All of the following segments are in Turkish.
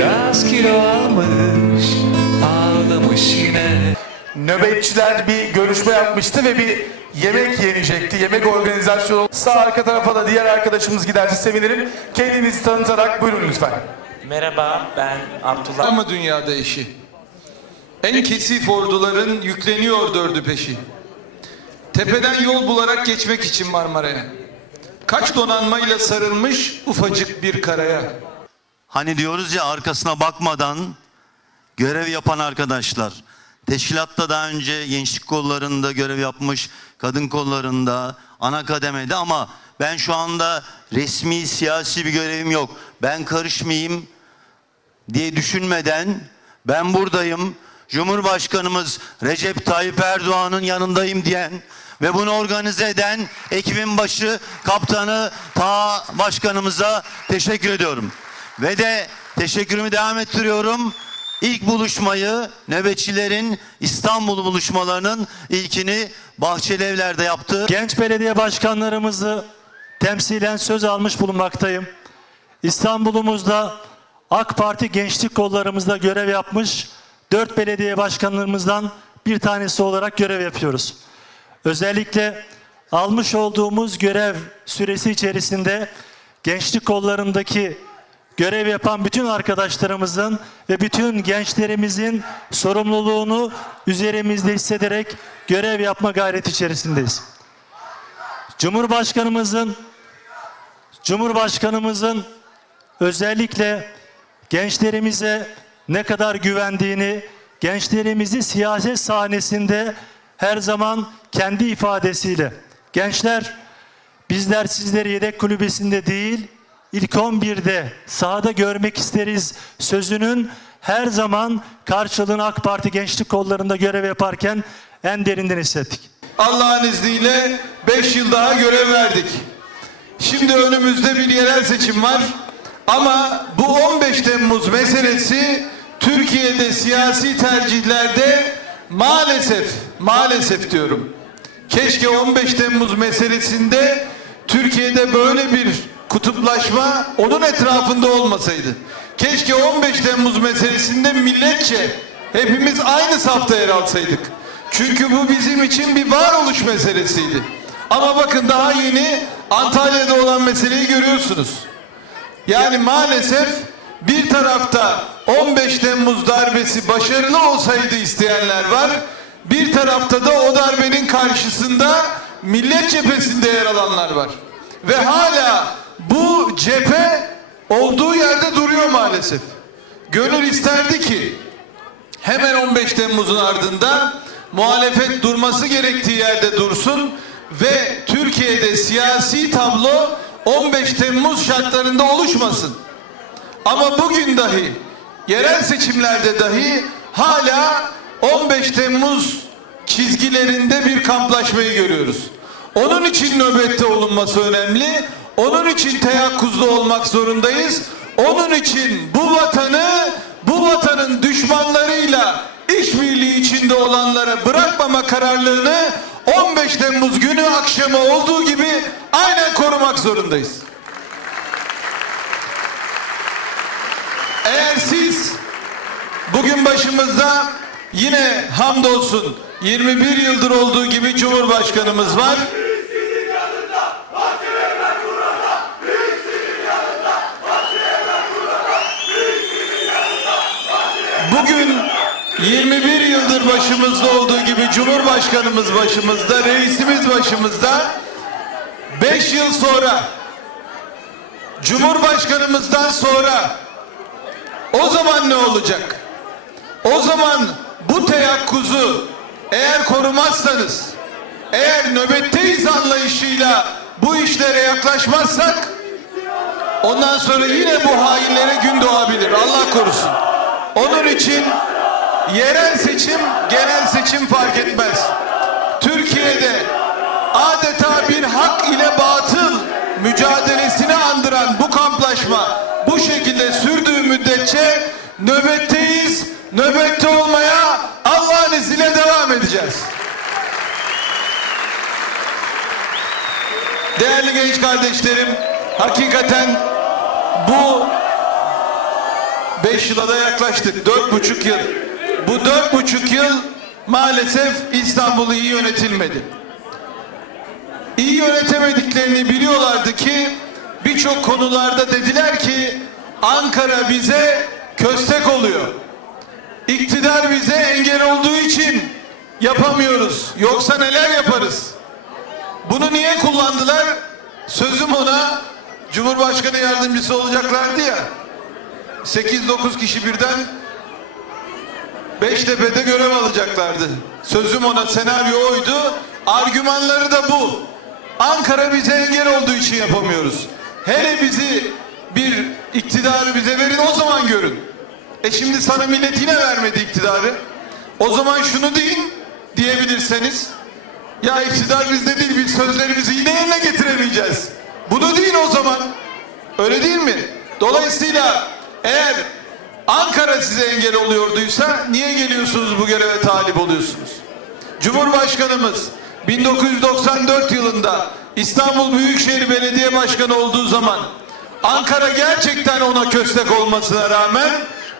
Biraz kilo almış, ağlamış yine Nöbetçiler bir görüşme yapmıştı ve bir yemek yenecekti. Yemek organizasyonu. Sağ arka tarafa da diğer arkadaşımız giderse sevinirim. Kendinizi tanıtarak buyurun lütfen. Merhaba, ben Abdullah. Ama dünyada eşi. En kesif orduların yükleniyor dördü peşi. Tepeden yol bularak geçmek için Marmara'ya. Kaç donanmayla sarılmış ufacık bir karaya. Hani diyoruz ya arkasına bakmadan görev yapan arkadaşlar. Teşkilatta daha önce gençlik kollarında görev yapmış, kadın kollarında, ana kademede ama ben şu anda resmi siyasi bir görevim yok. Ben karışmayayım diye düşünmeden ben buradayım. Cumhurbaşkanımız Recep Tayyip Erdoğan'ın yanındayım diyen ve bunu organize eden ekibin başı kaptanı ta başkanımıza teşekkür ediyorum. Ve de teşekkürümü devam ettiriyorum. İlk buluşmayı nöbetçilerin İstanbul buluşmalarının ilkini Bahçeli Evler'de yaptı. Genç belediye başkanlarımızı temsilen söz almış bulunmaktayım. İstanbul'umuzda AK Parti gençlik kollarımızda görev yapmış dört belediye başkanlarımızdan bir tanesi olarak görev yapıyoruz. Özellikle almış olduğumuz görev süresi içerisinde gençlik kollarındaki görev yapan bütün arkadaşlarımızın ve bütün gençlerimizin sorumluluğunu üzerimizde hissederek görev yapma gayreti içerisindeyiz. Cumhurbaşkanımızın Cumhurbaşkanımızın özellikle gençlerimize ne kadar güvendiğini, gençlerimizi siyaset sahnesinde her zaman kendi ifadesiyle gençler bizler sizleri yedek kulübesinde değil ilk 11'de sahada görmek isteriz sözünün her zaman karşılığını AK Parti gençlik kollarında görev yaparken en derinden hissettik. Allah'ın izniyle 5 yıl daha görev verdik. Şimdi önümüzde bir yerel seçim var. Ama bu 15 Temmuz meselesi Türkiye'de siyasi tercihlerde maalesef, maalesef diyorum. Keşke 15 Temmuz meselesinde Türkiye'de böyle bir kutuplaşma onun etrafında olmasaydı. Keşke 15 Temmuz meselesinde milletçe hepimiz aynı safta yer alsaydık. Çünkü bu bizim için bir varoluş meselesiydi. Ama bakın daha yeni Antalya'da olan meseleyi görüyorsunuz. Yani maalesef bir tarafta 15 Temmuz darbesi başarılı olsaydı isteyenler var. Bir tarafta da o darbenin karşısında millet cephesinde yer alanlar var. Ve hala bu cephe olduğu yerde duruyor maalesef. Gönül isterdi ki hemen 15 Temmuz'un ardından muhalefet durması gerektiği yerde dursun ve Türkiye'de siyasi tablo 15 Temmuz şartlarında oluşmasın. Ama bugün dahi yerel seçimlerde dahi hala 15 Temmuz çizgilerinde bir kamplaşmayı görüyoruz. Onun için nöbette olunması önemli. Onun için teyakkuzda olmak zorundayız. Onun için bu vatanı, bu vatanın düşmanlarıyla işbirliği içinde olanlara bırakmama kararlılığını 15 Temmuz günü akşamı olduğu gibi aynen korumak zorundayız. Eğer siz bugün başımızda yine hamdolsun 21 yıldır olduğu gibi Cumhurbaşkanımız var. Bugün 21 yıldır başımızda olduğu gibi Cumhurbaşkanımız başımızda, reisimiz başımızda. 5 yıl sonra Cumhurbaşkanımızdan sonra o zaman ne olacak? O zaman bu teyakkuzu eğer korumazsanız, eğer nöbetteyiz anlayışıyla bu işlere yaklaşmazsak ondan sonra yine bu hainlere gün doğabilir. Allah korusun. Onun için yerel seçim, genel seçim fark etmez. Türkiye'de adeta bir hak ile batıl mücadelesini andıran bu kamplar yozlaşma bu şekilde sürdüğü müddetçe nöbetteyiz. Nöbette olmaya Allah'ın izniyle devam edeceğiz. Değerli genç kardeşlerim, hakikaten bu beş yıla da yaklaştık. Dört buçuk yıl. Bu dört buçuk yıl maalesef İstanbul iyi yönetilmedi. İyi yönetemediklerini biliyorlardı ki birçok konularda dediler ki Ankara bize köstek oluyor. İktidar bize engel olduğu için yapamıyoruz. Yoksa neler yaparız? Bunu niye kullandılar? Sözüm ona Cumhurbaşkanı yardımcısı olacaklardı ya. 8-9 kişi birden Beştepe'de görev alacaklardı. Sözüm ona senaryo oydu. Argümanları da bu. Ankara bize engel olduğu için yapamıyoruz. Hele bizi bir iktidarı bize verin o zaman görün. E şimdi sana millet yine vermedi iktidarı. O zaman şunu deyin diyebilirseniz. Ya iktidar bizde değil biz sözlerimizi yine yerine getiremeyeceğiz. Bunu deyin o zaman. Öyle değil mi? Dolayısıyla eğer Ankara size engel oluyorduysa niye geliyorsunuz bu göreve talip oluyorsunuz? Cumhurbaşkanımız 1994 yılında İstanbul Büyükşehir Belediye Başkanı olduğu zaman Ankara gerçekten ona köstek olmasına rağmen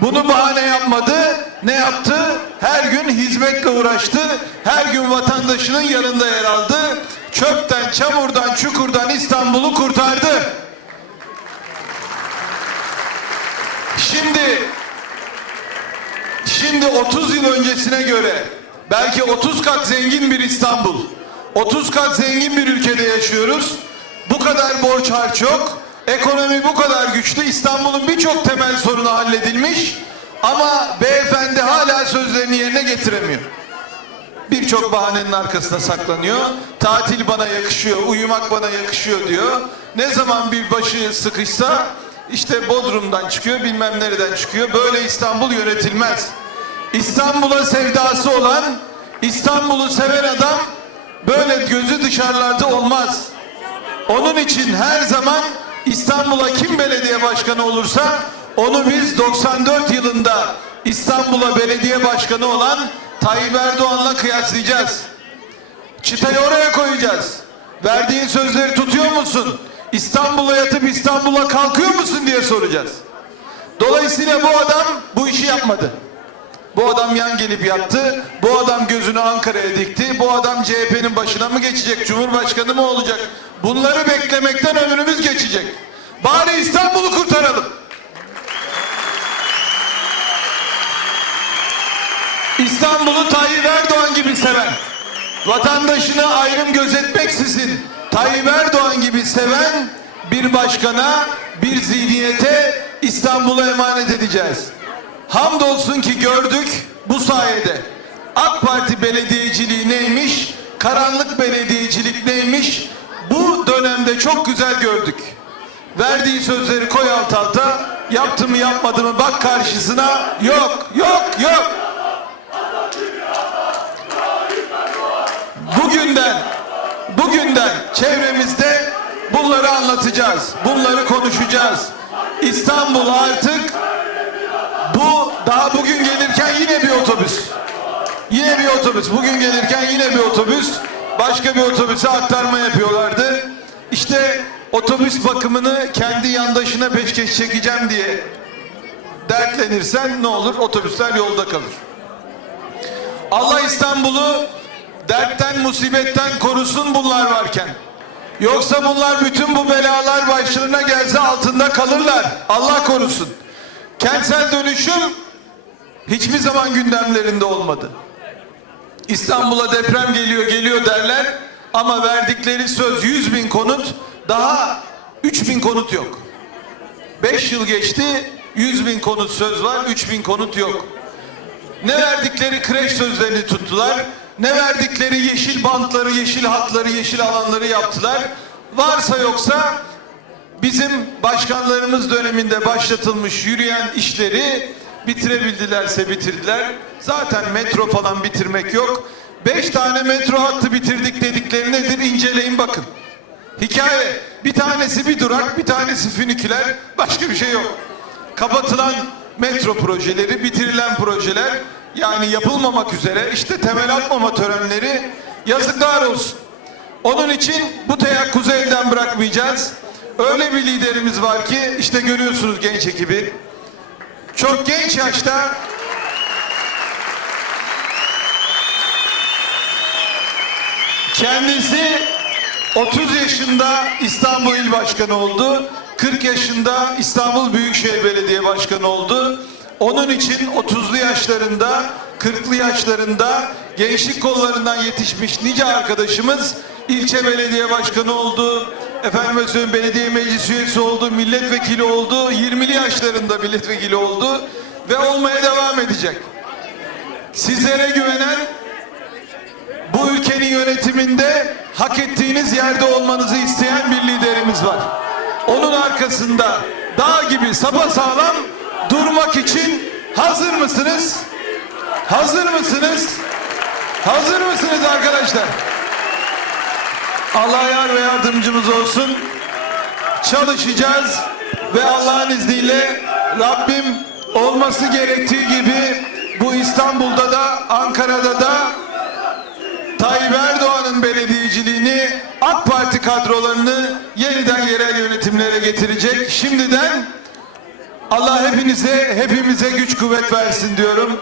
bunu bahane yapmadı. Ne yaptı? Her gün hizmetle uğraştı. Her gün vatandaşının yanında yer aldı. Çöpten, çamurdan, çukurdan İstanbul'u kurtardı. Şimdi Şimdi 30 yıl öncesine göre belki 30 kat zengin bir İstanbul, 30 kat zengin bir ülkede yaşıyoruz. Bu kadar borç harç yok. Ekonomi bu kadar güçlü. İstanbul'un birçok temel sorunu halledilmiş. Ama beyefendi hala sözlerini yerine getiremiyor. Birçok bahanenin arkasına saklanıyor. Tatil bana yakışıyor, uyumak bana yakışıyor diyor. Ne zaman bir başı sıkışsa işte Bodrum'dan çıkıyor, bilmem nereden çıkıyor. Böyle İstanbul yönetilmez. İstanbul'a sevdası olan, İstanbul'u seven adam böyle gözü dışarılarda olmaz. Onun için her zaman İstanbul'a kim belediye başkanı olursa onu biz 94 yılında İstanbul'a belediye başkanı olan Tayyip Erdoğan'la kıyaslayacağız. Çıtayı oraya koyacağız. Verdiğin sözleri tutuyor musun? İstanbul'a yatıp İstanbul'a kalkıyor musun diye soracağız. Dolayısıyla bu adam bu işi yapmadı. Bu adam yan gelip yattı. Bu adam gözünü Ankara'ya dikti. Bu adam CHP'nin başına mı geçecek? Cumhurbaşkanı mı olacak? Bunları beklemekten ömrümüz geçecek. Bari İstanbul'u kurtaralım. İstanbul'u Tayyip Erdoğan gibi seven, vatandaşına ayrım gözetmeksizin Tayyip Erdoğan gibi seven bir başkana, bir zihniyete İstanbul'u emanet edeceğiz. Hamdolsun ki gördük bu sayede. AK Parti belediyeciliği neymiş, karanlık belediyecilik neymiş bu dönemde çok güzel gördük. Verdiği sözleri koy alt alta, yaptı mı yapmadı mı bak karşısına yok yok yok. Bugünden, bugünden çevremizde bunları anlatacağız, bunları konuşacağız. İstanbul artık bu daha bugün gelirken yine bir otobüs. Yine bir otobüs. Bugün gelirken yine bir otobüs. Başka bir otobüse aktarma yapıyorlardı. İşte otobüs bakımını kendi yandaşına peşkeş çekeceğim diye dertlenirsen ne olur? Otobüsler yolda kalır. Allah İstanbul'u dertten musibetten korusun bunlar varken. Yoksa bunlar bütün bu belalar başlarına gelse altında kalırlar. Allah korusun. Kentsel dönüşüm hiçbir zaman gündemlerinde olmadı. İstanbul'a deprem geliyor geliyor derler ama verdikleri söz 100 bin konut daha 3 bin konut yok. 5 yıl geçti 100 bin konut söz var 3 bin konut yok. Ne verdikleri kreş sözlerini tuttular. Ne verdikleri yeşil bantları, yeşil hatları, yeşil alanları yaptılar. Varsa yoksa bizim başkanlarımız döneminde başlatılmış yürüyen işleri bitirebildilerse bitirdiler. Zaten metro falan bitirmek yok. Beş tane metro hattı bitirdik dedikleri nedir? İnceleyin bakın. Hikaye. Bir tanesi bir durak, bir tanesi füniküler. Başka bir şey yok. Kapatılan metro projeleri, bitirilen projeler yani yapılmamak üzere işte temel atmama törenleri yazıklar olsun. Onun için bu teyakkuzu elden bırakmayacağız. Öyle bir liderimiz var ki işte görüyorsunuz genç ekibi. Çok genç yaşta kendisi 30 yaşında İstanbul İl Başkanı oldu. 40 yaşında İstanbul Büyükşehir Belediye Başkanı oldu. Onun için 30'lu yaşlarında, 40'lı yaşlarında gençlik kollarından yetişmiş nice arkadaşımız ilçe belediye başkanı oldu. Efendim söyleyeyim belediye meclis üyesi oldu, milletvekili oldu, 20'li yaşlarında milletvekili oldu ve olmaya devam edecek. Sizlere güvenen bu ülkenin yönetiminde hak ettiğiniz yerde olmanızı isteyen bir liderimiz var. Onun arkasında dağ gibi sapasağlam durmak için hazır mısınız? Hazır mısınız? Hazır mısınız arkadaşlar? Allah yar ve yardımcımız olsun. Çalışacağız ve Allah'ın izniyle Rabbim olması gerektiği gibi bu İstanbul'da da Ankara'da da Tayyip Erdoğan'ın belediyeciliğini AK Parti kadrolarını yeniden yerel yönetimlere getirecek. Şimdiden Allah hepinize, hepimize güç kuvvet versin diyorum.